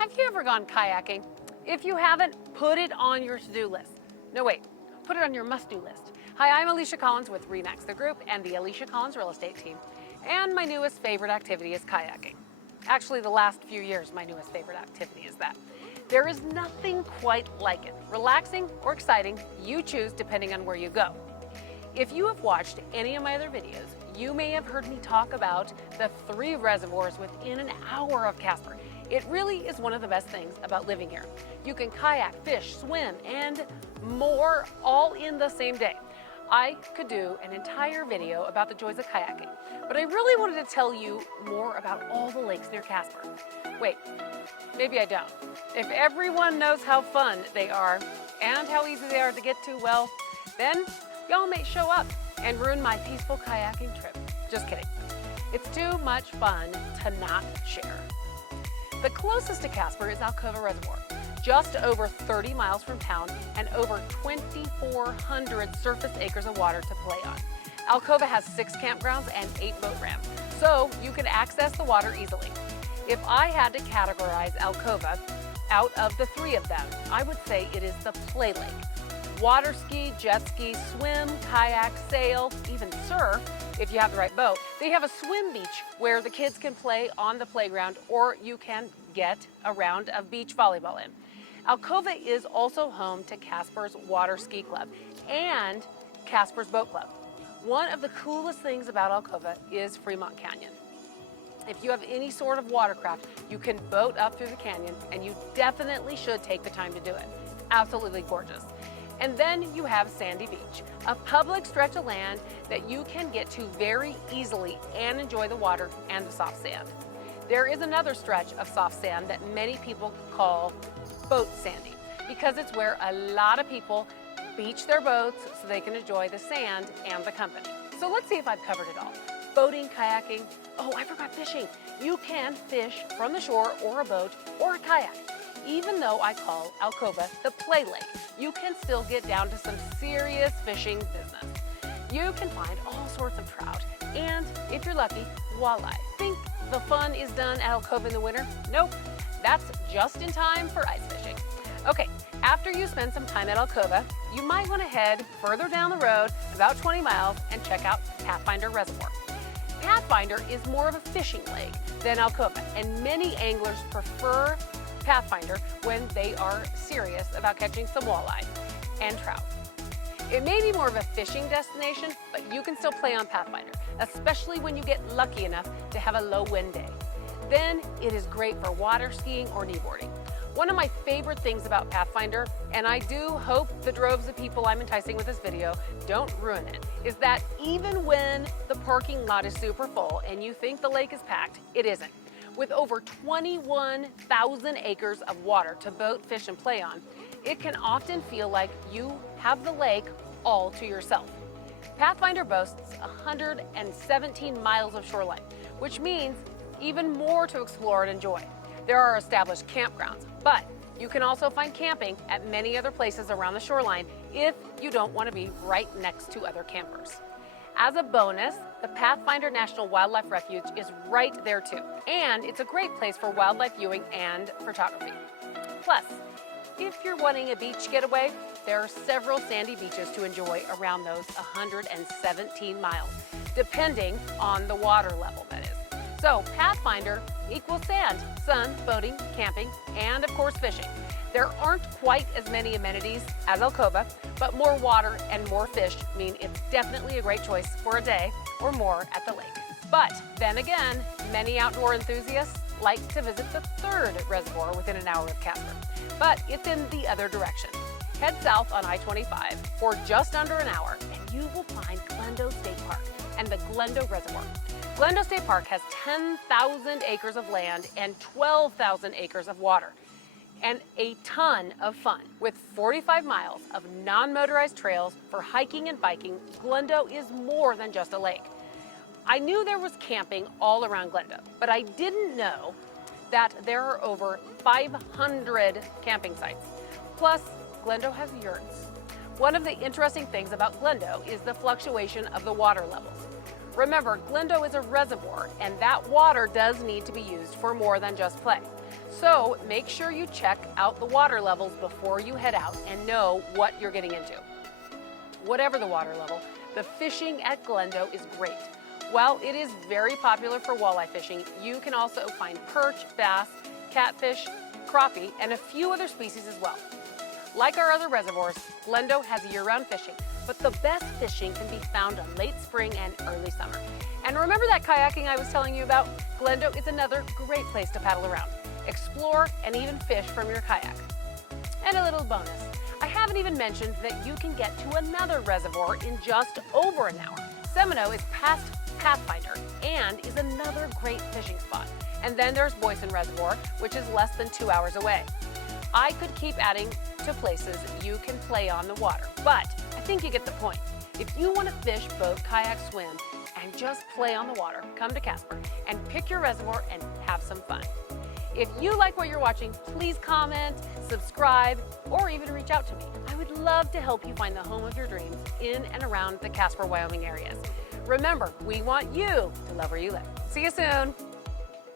Have you ever gone kayaking? If you haven't, put it on your to-do list. No, wait, put it on your must-do list. Hi, I'm Alisha Collins with RE/MAX the Group and the Alisha Collins Real Estate Team. And my newest favorite activity is kayaking. Actually, the last few years, my newest favorite activity is that. There is nothing quite like it. Relaxing or exciting, you choose depending on where you go. If you have watched any of my other videos, you may have heard me talk about the 3 reservoirs within an hour of Casper. It really is one of the best things about living here. You can kayak, fish, swim, and more all in the same day. I could do an entire video about the joys of kayaking, but I really wanted to tell you more about all the lakes near Casper. Wait, maybe I don't. If everyone knows how fun they are and how easy they are to get to, well, then y'all may show up and ruin my peaceful kayaking trip. Just kidding. It's too much fun to not share. The closest to Casper is Alcova Reservoir, just over 30 miles from town and over 2,400 surface acres of water to play on. Alcova has 6 campgrounds and 8 boat ramps, so you can access the water easily. If I had to categorize Alcova out of the 3 of them, I would say it is the play lake. Water ski, jet ski, swim, kayak, sail, even surf, if you have the right boat. They have a swim beach where the kids can play on the playground, or you can get a round of beach volleyball in. Alcova is also home to Casper's Water Ski Club and Casper's Boat Club. One of the coolest things about Alcova is Fremont Canyon. If you have any sort of watercraft, you can boat up through the canyon, and you definitely should take the time to do it. Absolutely gorgeous. And then you have Sandy Beach, a public stretch of land that you can get to very easily and enjoy the water and the soft sand. There is another stretch of soft sand that many people call Boat Sandy, because it's where a lot of people beach their boats so they can enjoy the sand and the company. So let's see if I've covered it all. Boating, kayaking, oh, I forgot fishing. You can fish from the shore or a boat or a kayak. Even though I call Alcova the play lake, you can still get down to some serious fishing business. You can find all sorts of trout, and if you're lucky, walleye. Think the fun is done at Alcova in the winter? Nope, that's just in time for ice fishing. Okay, after you spend some time at Alcova, you might want to head further down the road, about 20 miles, and check out Pathfinder Reservoir. Pathfinder is more of a fishing lake than Alcova, and many anglers prefer Pathfinder when they are serious about catching some walleye and trout. It may be more of a fishing destination, but you can still play on Pathfinder, especially when you get lucky enough to have a low wind day. Then it is great for water skiing or kneeboarding. One of my favorite things about Pathfinder, and I do hope the droves of people I'm enticing with this video don't ruin it, is that even when the parking lot is super full and you think the lake is packed, it isn't. With over 21,000 acres of water to boat, fish, and play on, it can often feel like you have the lake all to yourself. Pathfinder boasts 117 miles of shoreline, which means even more to explore and enjoy. There are established campgrounds, but you can also find camping at many other places around the shoreline if you don't want to be right next to other campers. As a bonus, the Pathfinder National Wildlife Refuge is right there too, and it's a great place for wildlife viewing and photography. Plus, if you're wanting a beach getaway, there are several sandy beaches to enjoy around those 117 miles, depending on the water level, that is. So Pathfinder equals sand, sun, boating, camping, and of course fishing. There aren't quite as many amenities as Alcova, but more water and more fish mean it's definitely a great choice for a day or more at the lake. But then again, many outdoor enthusiasts like to visit the 3rd reservoir within an hour of Casper, but it's in the other direction. Head south on I-25 for just under an hour, and you will find Glendo State Park and the Glendo Reservoir. Glendo State Park has 10,000 acres of land and 12,000 acres of water, and a ton of fun. With 45 miles of non-motorized trails for hiking and biking, Glendo is more than just a lake. I knew there was camping all around Glendo, but I didn't know that there are over 500 camping sites. Plus, Glendo has yurts. One of the interesting things about Glendo is the fluctuation of the water levels. Remember, Glendo is a reservoir, and that water does need to be used for more than just play. So make sure you check out the water levels before you head out and know what you're getting into. Whatever the water level, the fishing at Glendo is great. While it is very popular for walleye fishing, you can also find perch, bass, catfish, crappie, and a few other species as well. Like our other reservoirs, Glendo has year-round fishing, but the best fishing can be found in late spring and early summer. And remember that kayaking I was telling you about? Glendo is another great place to paddle around, explore, and even fish from your kayak. And a little bonus, I haven't even mentioned that you can get to another reservoir in just over an hour. Seminole is past Pathfinder and is another great fishing spot. And then there's Boysen Reservoir, which is less than 2 hours away. I could keep adding to places you can play on the water, but I think you get the point. If you want to fish, boat, kayak, swim, and just play on the water, come to Casper and pick your reservoir and have some fun. If you like what you're watching, please comment, subscribe, or even reach out to me. I would love to help you find the home of your dreams in and around the Casper, Wyoming areas. Remember, we want you to love where you live. See you soon.